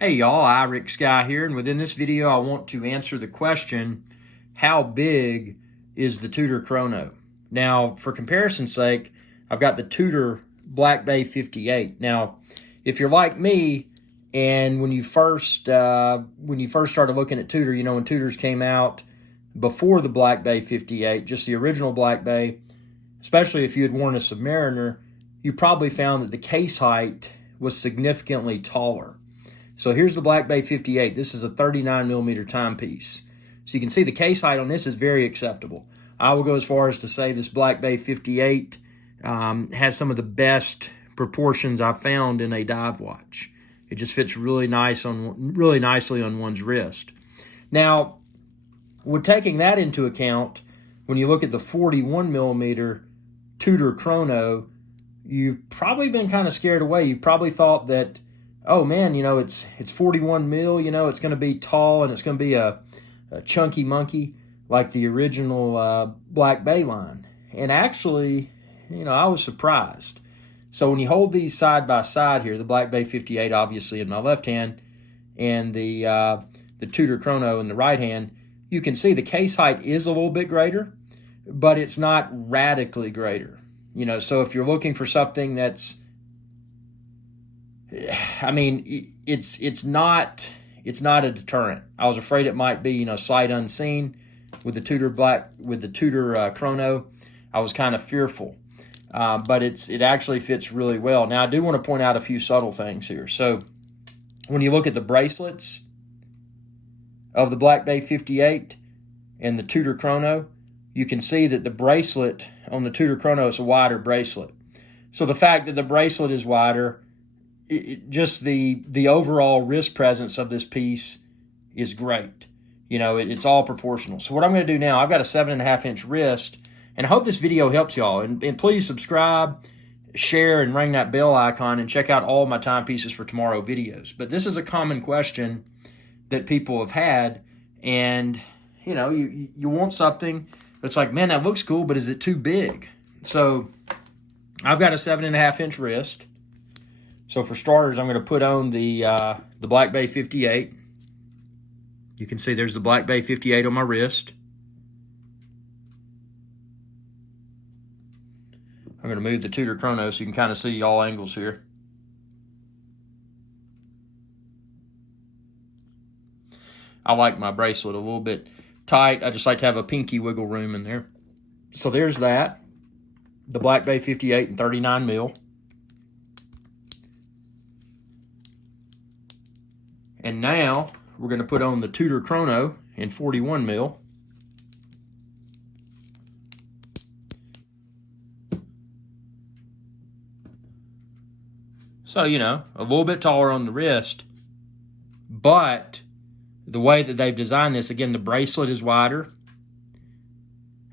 Hey y'all, iRick Sky here, and within this video I want to answer the question, how big is the Tudor Chrono? Now, for comparison's sake, I've got the Tudor Black Bay 58. Now, if you're like me, and when you first started looking at Tudor, when Tudors came out before the Black Bay 58, just the original Black Bay, especially if you had worn a Submariner, you probably found that the case height was significantly taller. So here's the Black Bay 58. This is a 39mm timepiece. So you can see the case height on this is very acceptable. I will go as far as to say this Black Bay 58 has some of the best proportions I've found in a dive watch. It just fits really nicely on one's wrist. Now, with taking that into account, when you look at the 41mm Tudor Chrono, you've probably been kind of scared away. You've probably thought that, oh man, it's 41 mil, it's going to be tall and it's going to be a chunky monkey like the original Black Bay line. And actually, I was surprised. So when you hold these side by side here, the Black Bay 58 obviously in my left hand and the Tudor Chrono in the right hand, you can see the case height is a little bit greater, but it's not radically greater. So if you're looking for something that's, it's not a deterrent. I was afraid it might be, sight unseen with the Tudor Chrono. I was kind of fearful, but it actually fits really well. Now I do want to point out a few subtle things here. So when you look at the bracelets of the Black Bay 58 and the Tudor Chrono, you can see that the bracelet on the Tudor Chrono is a wider bracelet. So the fact that the bracelet is wider, just the overall wrist presence of this piece is great. It's all proportional. So what I'm going to do now, I've got a 7.5-inch wrist, and I hope this video helps y'all. And please subscribe, share, and ring that bell icon, and check out all my timepieces for tomorrow videos. But this is a common question that people have had, and you want something, but it's like, man, that looks cool, but is it too big? So I've got a 7.5-inch wrist. So for starters, I'm going to put on the Black Bay 58. You can see there's the Black Bay 58 on my wrist. I'm going to move the Tudor Chrono so you can kind of see all angles here. I like my bracelet a little bit tight. I just like to have a pinky wiggle room in there. So there's that. The Black Bay 58 and 39 mil. And now we're going to put on the Tudor Chrono in 41 mil. So, a little bit taller on the wrist, but the way that they've designed this, again, the bracelet is wider.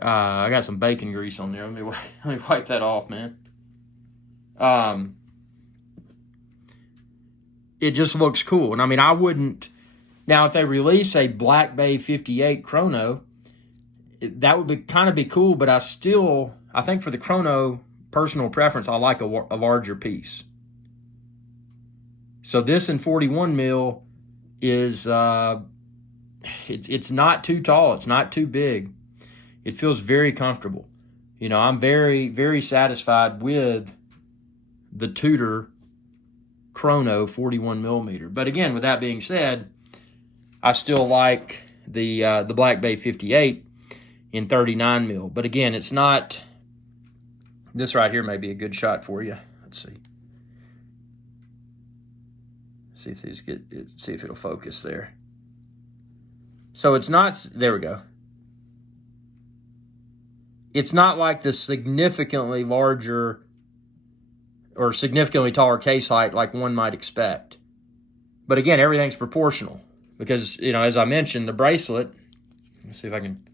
I got some bacon grease on there. Let me wipe that off, man. It just looks cool. And I wouldn't, now if they release a Black Bay 58 Chrono, that would kind of be cool, but I think for the Chrono, personal preference, I like a larger piece. So this in 41 mil is, it's not too tall. It's not too big. It feels very comfortable. I'm very, very satisfied with the Tudor Chrono 41mm. But again, with that being said, I still like the Black Bay 58 in 39 mil. But again, it's not. This right here may be a good shot for you. Let's see. See if it'll focus there. So it's not. There we go. It's not like the significantly larger or significantly taller case height like one might expect. But again, everything's proportional because, as I mentioned, the bracelet, let's see if I can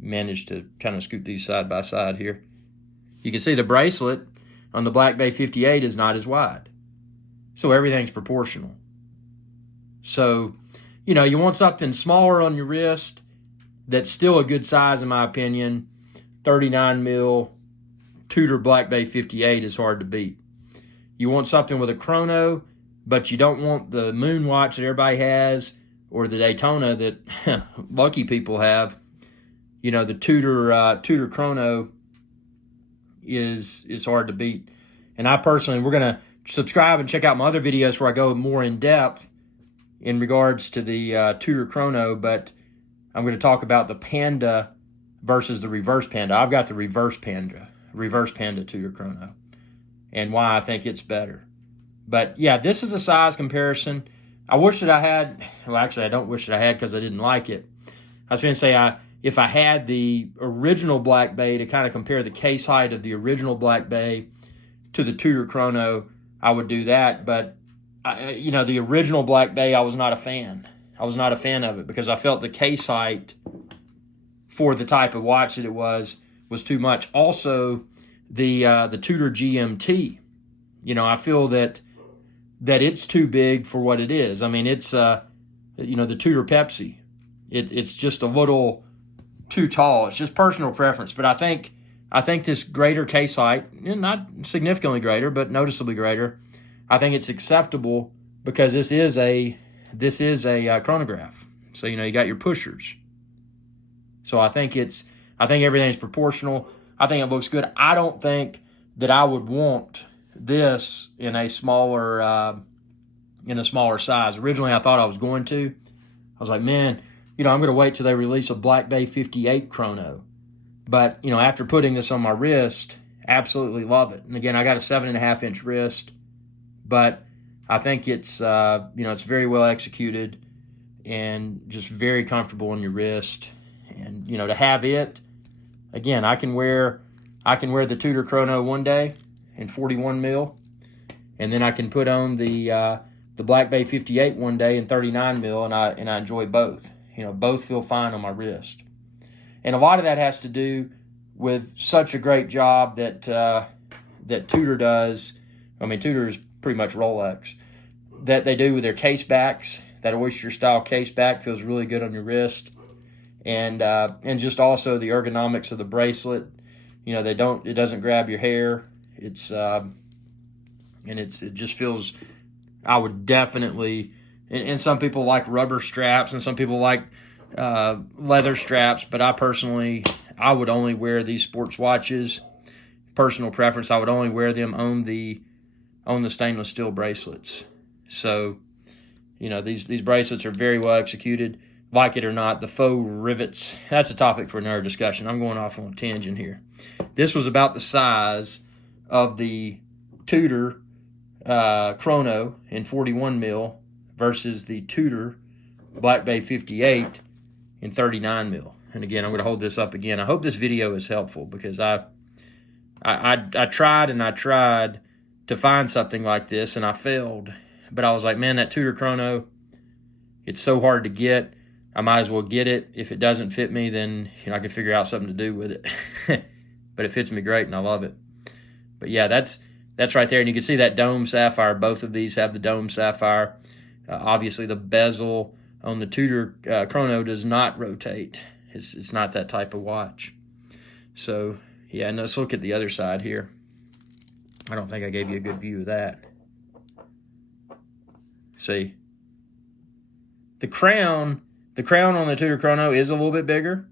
manage to kind of scoot these side by side here. You can see the bracelet on the Black Bay 58 is not as wide. So everything's proportional. So, you want something smaller on your wrist that's still a good size in my opinion. 39 mil Tudor Black Bay 58 is hard to beat. You want something with a Chrono but you don't want the moon watch that everybody has or the Daytona that lucky people have. You know, the Tudor Chrono is hard to beat. And I personally, we're going to subscribe and check out my other videos where I go more in depth in regards to the Tudor Chrono, but I'm going to talk about the Panda versus the reverse Panda. I've got the reverse Panda Tudor Chrono, and why I think it's better. But yeah, this is a size comparison. I wish that I had, well, actually I don't wish that I had because I didn't like it. I was going to say if I had the original Black Bay to kind of compare the case height of the original Black Bay to the Tudor Chrono, I would do that. But, you know, the original Black Bay, I was not a fan. I was not a fan of it because I felt the case height for the type of watch that it was too much. Also, the Tudor GMT, you know, I feel that it's too big for what it is. I mean, it's, you know, the Tudor Pepsi. It's just a little too tall. It's just personal preference. But I think this greater case height, not significantly greater, but noticeably greater, I think it's acceptable because this is a chronograph. So, you know, you got your pushers. So I think everything's proportional. I think it looks good. I don't think that I would want this in a smaller size. Originally, I thought I was going to. I was like, man, you know, I'm going to wait till they release a Black Bay 58 Chrono. But, you know, after putting this on my wrist, absolutely love it. And again, I got a 7.5-inch wrist, but I think it's, you know, it's very well executed and just very comfortable on your wrist. And, you know, to have it, again, I can wear the Tudor Chrono one day in 41 mil, and then I can put on the Black Bay 58 one day in 39 mil, and I enjoy both. You know, both feel fine on my wrist. And a lot of that has to do with such a great job that Tudor does. I mean, Tudor is pretty much Rolex. That they do with their case backs. That oyster style case back feels really good on your wrist. And just also the ergonomics of the bracelet. You know, it doesn't grab your hair. It just feels, I would definitely, and some people like rubber straps and some people like leather straps, but I would only wear these sports watches. Personal preference, I would only wear them on the stainless steel bracelets. So, you know, these bracelets are very well executed. Like it or not, the faux rivets, that's a topic for another discussion. I'm going off on a tangent here. This was about the size of the Tudor Chrono in 41 mil versus the Tudor Black Bay 58 in 39 mil. And again, I'm going to hold this up again. I hope this video is helpful because I tried to find something like this and I failed. But I was like, man, that Tudor Chrono, it's so hard to get. I might as well get it. If it doesn't fit me, then, you know, I can figure out something to do with it. But it fits me great, and I love it. But yeah, that's right there. And you can see that dome sapphire. Both of these have the dome sapphire. Obviously, the bezel on the Tudor Chrono does not rotate. It's not that type of watch. So yeah, and let's look at the other side here. I don't think I gave you a good view of that. See, the crown on the Tudor Chrono is a little bit bigger,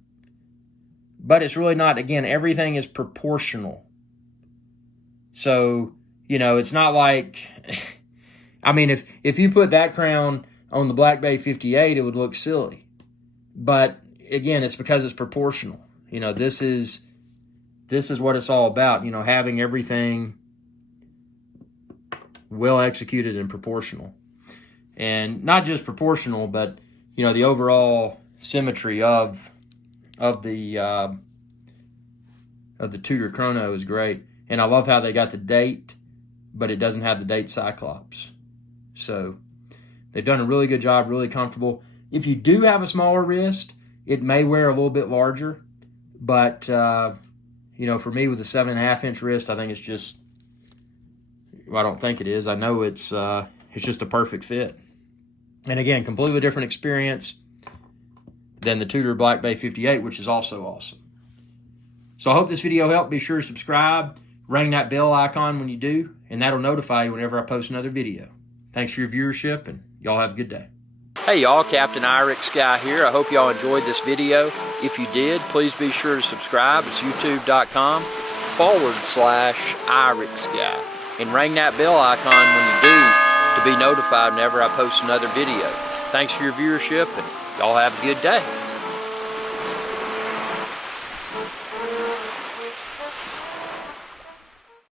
but it's really not. Again, everything is proportional. So, you know, it's not like, I mean, if you put that crown on the Black Bay 58, it would look silly. But again, it's because it's proportional. You know, this is what it's all about, you know, having everything well executed and proportional. And not just proportional, but, you know, the overall symmetry of the Tudor Chrono is great. And I love how they got the date, but it doesn't have the date cyclops. So they've done a really good job, really comfortable. If you do have a smaller wrist, it may wear a little bit larger. But, you know, for me with a 7.5-inch wrist, I think it's just, well, I don't think it is. I know it's just a perfect fit. And again, completely different experience than the Tudor Black Bay 58, which is also awesome. So I hope this video helped. Be sure to subscribe, ring that bell icon when you do, and that'll notify you whenever I post another video. Thanks for your viewership, and y'all have a good day. Hey y'all, Captain Irix Guy here. I hope y'all enjoyed this video. If you did, please be sure to subscribe. It's youtube.com/Irix Guy. And ring that bell icon when you do to be notified whenever I post another video. Thanks for your viewership, and y'all have a good day.